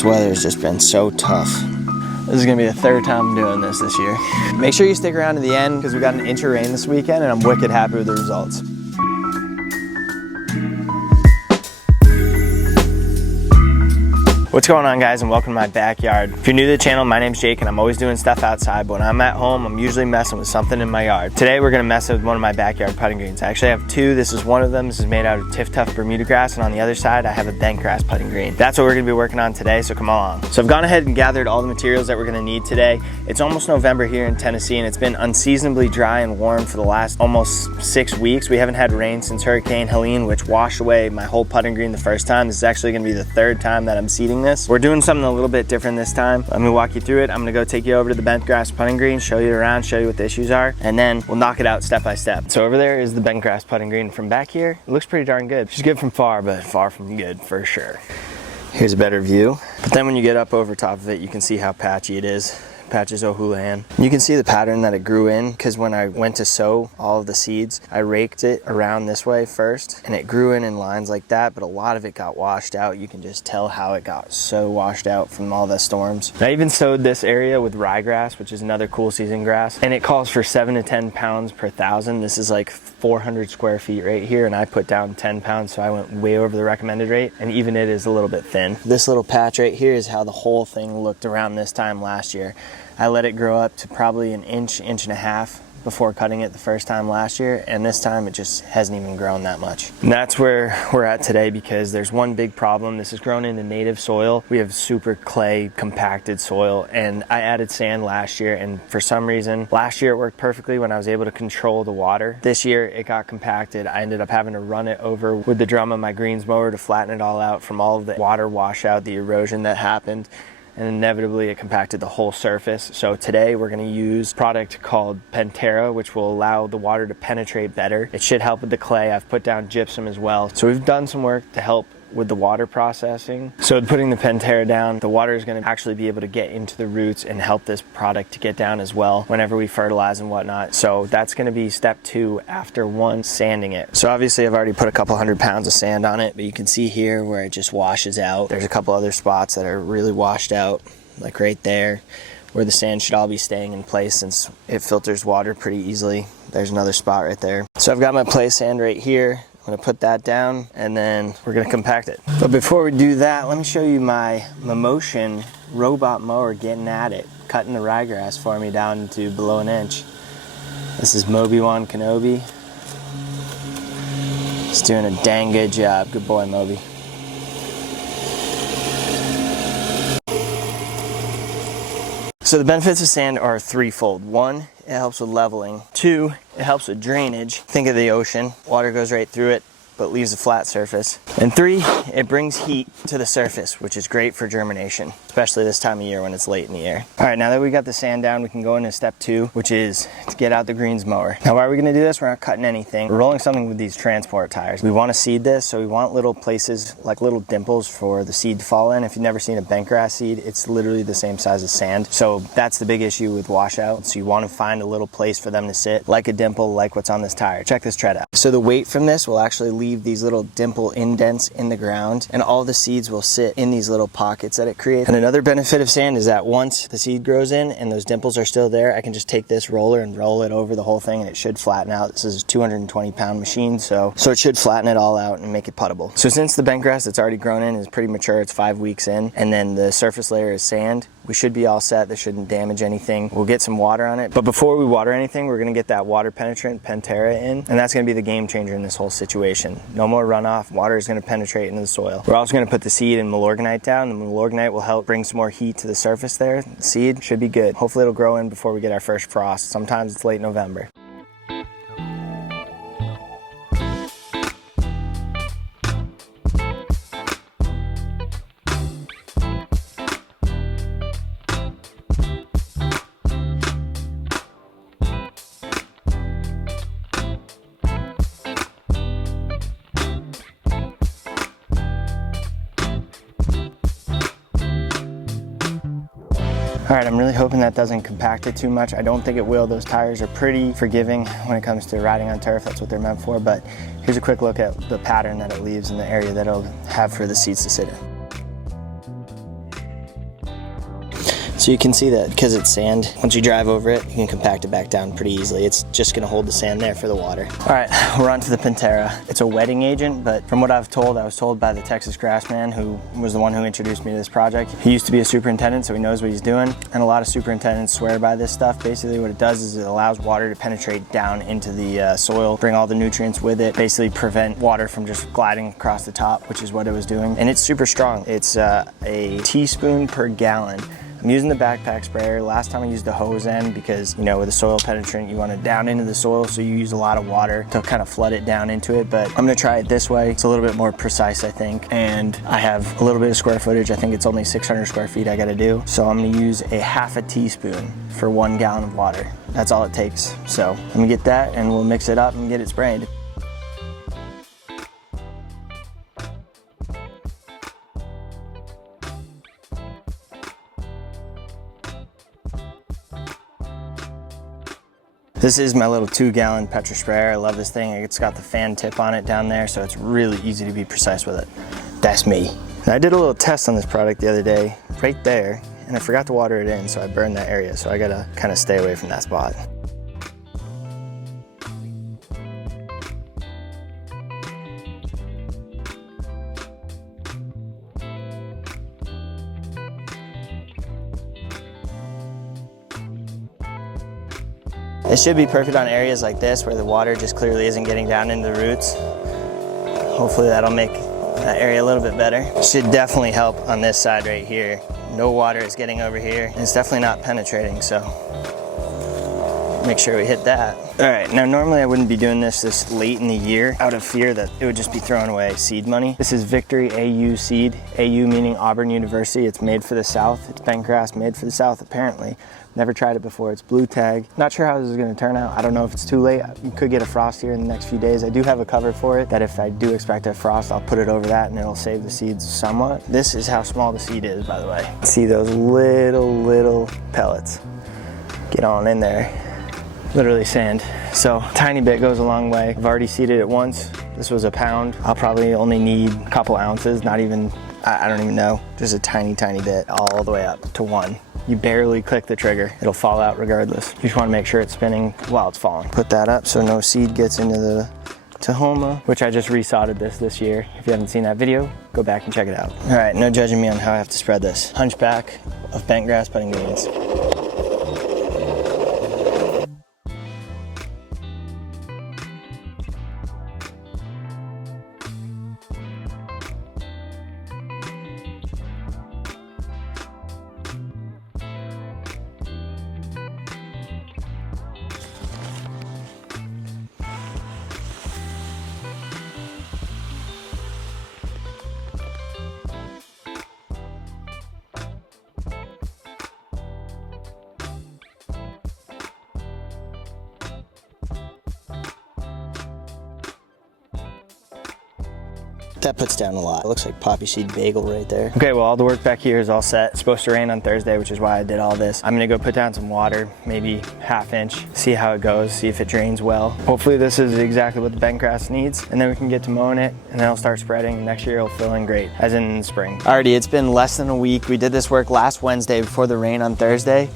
This weather has just been so tough. This is gonna be the third time I'm doing this year. Make sure you stick around to the end because we got an inch of rain this weekend and I'm wicked happy with the results. What's going on, guys, and welcome to my backyard. If you're new to the channel, my name's Jake and I'm always doing stuff outside, but when I'm at home, I'm usually messing with something in my yard. Today we're gonna mess with one of my backyard putting greens. I actually have two. This is one of them. This is made out of Tiff-Tuff Bermuda grass, and on the other side I have a Bentgrass putting green. That's what we're gonna be working on today, so come along. So I've gone ahead and gathered all the materials that we're gonna need today. It's almost November here in Tennessee and it's been unseasonably dry and warm for the last almost 6 weeks. We haven't had rain since Hurricane Helene, which washed away my whole putting green the first time. This is actually gonna be the third time that I'm seeding this. We're doing something a little bit different this time. Let me walk you through it. I'm gonna go take you over to the Bentgrass putting green, show you around, show you what the issues are, and then we'll knock it out step by step. So over there is the Bentgrass putting green. From back here, it looks pretty darn good. She's good from far, but far from good for sure. Here's a better view. But then when you get up over top of it, you can see how patchy it is. Patches O'Houlihan. You can see the pattern that it grew in because when I went to sow all of the seeds, I raked it around this way first and it grew in lines like that, but a lot of it got washed out. You can just tell how it got so washed out from all the storms. I even sowed this area with ryegrass, which is another cool season grass, and it calls for 7 to 10 pounds per thousand. This is like 400 square feet right here, and I put down 10 pounds, so I went way over the recommended rate, and even it is a little bit thin. This little patch right here is how the whole thing looked around this time last year. I let it grow up to probably an inch, inch and a half before cutting it the first time last year, and this time it just hasn't even grown that much. And that's where we're at today because there's one big problem. This is grown into native soil. We have super clay compacted soil, and I added sand last year, and for some reason last year it worked perfectly when I was able to control the water. This year it got compacted. I ended up having to run it over with the drum of my greens mower to flatten it all out from all of the water washout, the erosion that happened, and inevitably it compacted the whole surface. So today we're going to use a product called Penterra, which will allow the water to penetrate better. It should help with the clay. I've put down gypsum as well. So we've done some work to help with the water processing. So putting the Penterra down, the water is going to actually be able to get into the roots and help this product to get down as well whenever we fertilize and whatnot. So that's going to be step 2 after 1, sanding it. So obviously I've already put a couple 100 pounds of sand on it, but you can see here where it just washes out. There's a couple other spots that are really washed out, like right there where the sand should all be staying in place since it filters water pretty easily. There's another spot right there. So I've got my play sand right here. I'm gonna put that down and then we're gonna compact it. But before we do that, let me show you my Mammotion robot mower getting at it, cutting the ryegrass for me down to below an inch. This is Moby-Wan Kenobi. He's doing a dang good job. Good boy, Moby. So the benefits of sand are threefold. 1, it helps with leveling. 2, it helps with drainage. Think of the ocean. Water goes right through it, but leaves a flat surface. And 3, it brings heat to the surface, which is great for germination, especially this time of year when it's late in the year. All right, now that we got the sand down, we can go into step 2, which is to get out the greens mower. Now, why are we gonna do this? We're not cutting anything. We're rolling something with these transport tires. We wanna seed this, so we want little places, like little dimples for the seed to fall in. If you've never seen a Bentgrass seed, it's literally the same size as sand. So that's the big issue with washout. So you wanna find a little place for them to sit, like a dimple, like what's on this tire. Check this tread out. So the weight from this will actually leave these little dimple indents in the ground, and all the seeds will sit in these little pockets that it creates. And another benefit of sand is that once the seed grows in and those dimples are still there, I can just take this roller and roll it over the whole thing and it should flatten out. This is a 220 pound machine, so it should flatten it all out and make it puttable. So since the Bentgrass that's already grown in is pretty mature, it's 5 weeks in, and then the surface layer is sand, we should be all set. This shouldn't damage anything. We'll get some water on it, but before we water anything, we're gonna get that water penetrant Penterra in, and that's gonna be the game changer in this whole situation. No more runoff. Water is gonna penetrate into the soil. We're also gonna put the seed and Milorganite down. The Milorganite will help bring some more heat to the surface there. The seed should be good. Hopefully it'll grow in before we get our first frost. Sometimes it's late November. All right, I'm really hoping that doesn't compact it too much. I don't think it will. Those tires are pretty forgiving when it comes to riding on turf. That's what they're meant for. But here's a quick look at the pattern that it leaves in the area that it'll have for the seats to sit in. So you can see that because it's sand, once you drive over it, you can compact it back down pretty easily. It's just gonna hold the sand there for the water. All right, we're on to the Penterra. It's a wetting agent, but from what I was told by the Texas grassman, who was the one who introduced me to this project. He used to be a superintendent, so he knows what he's doing. And a lot of superintendents swear by this stuff. Basically what it does is it allows water to penetrate down into the soil, bring all the nutrients with it, basically prevent water from just gliding across the top, which is what it was doing. And it's super strong. It's a teaspoon per gallon. I'm using the backpack sprayer. Last time I used the hose end because, you know, with a soil penetrant, you want it down into the soil, so you use a lot of water to kind of flood it down into it. But I'm gonna try it this way. It's a little bit more precise, I think. And I have a little bit of square footage. I think it's only 600 square feet I gotta do. So I'm gonna use a half a teaspoon for 1 gallon of water. That's all it takes. So I'm gonna get that and we'll mix it up and get it sprayed. This is my little 2-gallon Petra sprayer. I love this thing. It's got the fan tip on it down there, so it's really easy to be precise with it. That's me. And I did a little test on this product the other day, right there, and I forgot to water it in, so I burned that area, so I gotta kind of stay away from that spot. It should be perfect on areas like this where the water just clearly isn't getting down into the roots. Hopefully that'll make that area a little bit better. Should definitely help on this side right here. No water is getting over here, and it's definitely not penetrating, so make sure we hit that. All right, now normally I wouldn't be doing this late in the year out of fear that it would just be throwing away seed money. This is Victory AU seed, AU meaning Auburn University. It's made for the South. It's bentgrass made for the South apparently. Never tried it before. It's blue tag. Not sure how this is gonna turn out. I don't know if it's too late. You could get a frost here in the next few days. I do have a cover for it that if I do expect a frost, I'll put it over that and it'll save the seeds somewhat. This is how small the seed is, by the way. See those little pellets. Get on in there. Literally sand. So tiny bit goes a long way. I've already seeded it once. This was a pound. I'll probably only need a couple ounces, not even, I don't even know. Just a tiny bit all the way up to 1. You barely click the trigger, it'll fall out regardless. You just want to make sure it's spinning while it's falling. Put that up so no seed gets into the Tahoma, which I just resodded this year. If you haven't seen that video, go back and check it out. All right, no judging me on how I have to spread this. Hunchback of bentgrass putting greens. That puts down a lot. It looks like poppy seed bagel right there. Okay, well all the work back here is all set. It's supposed to rain on Thursday, which is why I did all this. I'm gonna go put down some water, maybe ½ inch, see how it goes, see if it drains well. Hopefully this is exactly what the bentgrass needs, and then we can get to mowing it, and then it'll start spreading. Next year it'll fill in great, as in the spring. Alrighty, it's been less than a week. We did this work last Wednesday before the rain on Thursday.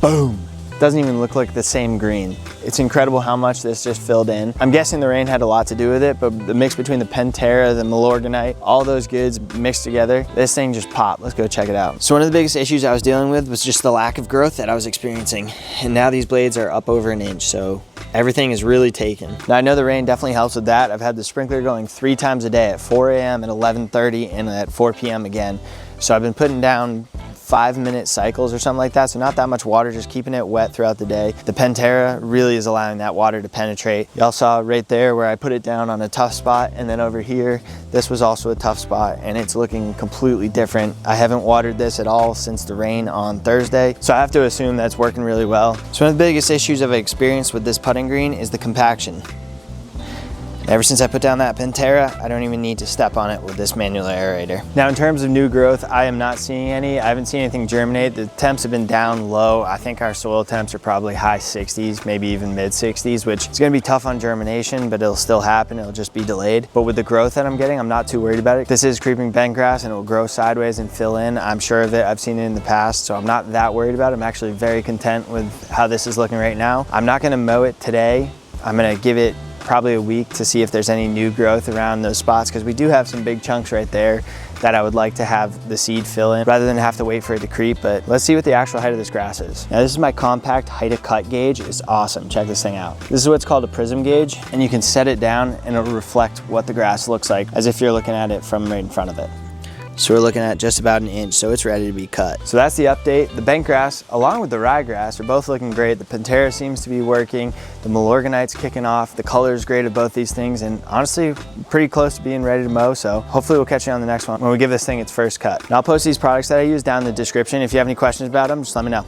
Boom! Doesn't even look like the same green. It's incredible how much this just filled in. I'm guessing the rain had a lot to do with it, but the mix between the Penterra, the Milorganite, all those goods mixed together, this thing just popped. Let's go check it out. So one of the biggest issues I was dealing with was just the lack of growth that I was experiencing. And now these blades are up over an inch, so everything is really taken. Now I know the rain definitely helps with that. I've had the sprinkler going 3 times a day at 4 a.m., at 11:30, and at 4 p.m. again. So I've been putting down 5-minute cycles or something like that, so not that much water, just keeping it wet throughout the day. The Penterra really is allowing that water to penetrate. Y'all saw right there where I put it down on a tough spot, and then over here, this was also a tough spot, and it's looking completely different. I haven't watered this at all since the rain on Thursday, so I have to assume that's working really well. So one of the biggest issues I've experienced with this putting green is the compaction. Ever since I put down that Penterra, I don't even need to step on it with this manual aerator. Now in terms of new growth, I am not seeing any. I haven't seen anything germinate. The temps have been down low. I think our soil temps are probably high 60s, maybe even mid 60s, which is gonna be tough on germination, but it'll still happen. It'll just be delayed. But with the growth that I'm getting, I'm not too worried about it. This is creeping bentgrass and it will grow sideways and fill in. I'm sure of it. I've seen it in the past, so I'm not that worried about it. I'm actually very content with how this is looking right now. I'm not gonna mow it today. I'm gonna give it probably a week to see if there's any new growth around those spots, because we do have some big chunks right there that I would like to have the seed fill in rather than have to wait for it to creep. But let's see what the actual height of this grass is. Now this is my compact height of cut gauge. It's awesome. Check this thing out. This is what's called a prism gauge, and you can set it down and it'll reflect what the grass looks like as if you're looking at it from right in front of it. So we're looking at just about an inch, so it's ready to be cut. So that's the update. The bentgrass, along with the ryegrass, are both looking great. The Penterra seems to be working. The Milorganite's kicking off. The color is great of both these things, and honestly, pretty close to being ready to mow. So hopefully we'll catch you on the next one when we give this thing its first cut. And I'll post these products that I use down in the description. If you have any questions about them, just let me know.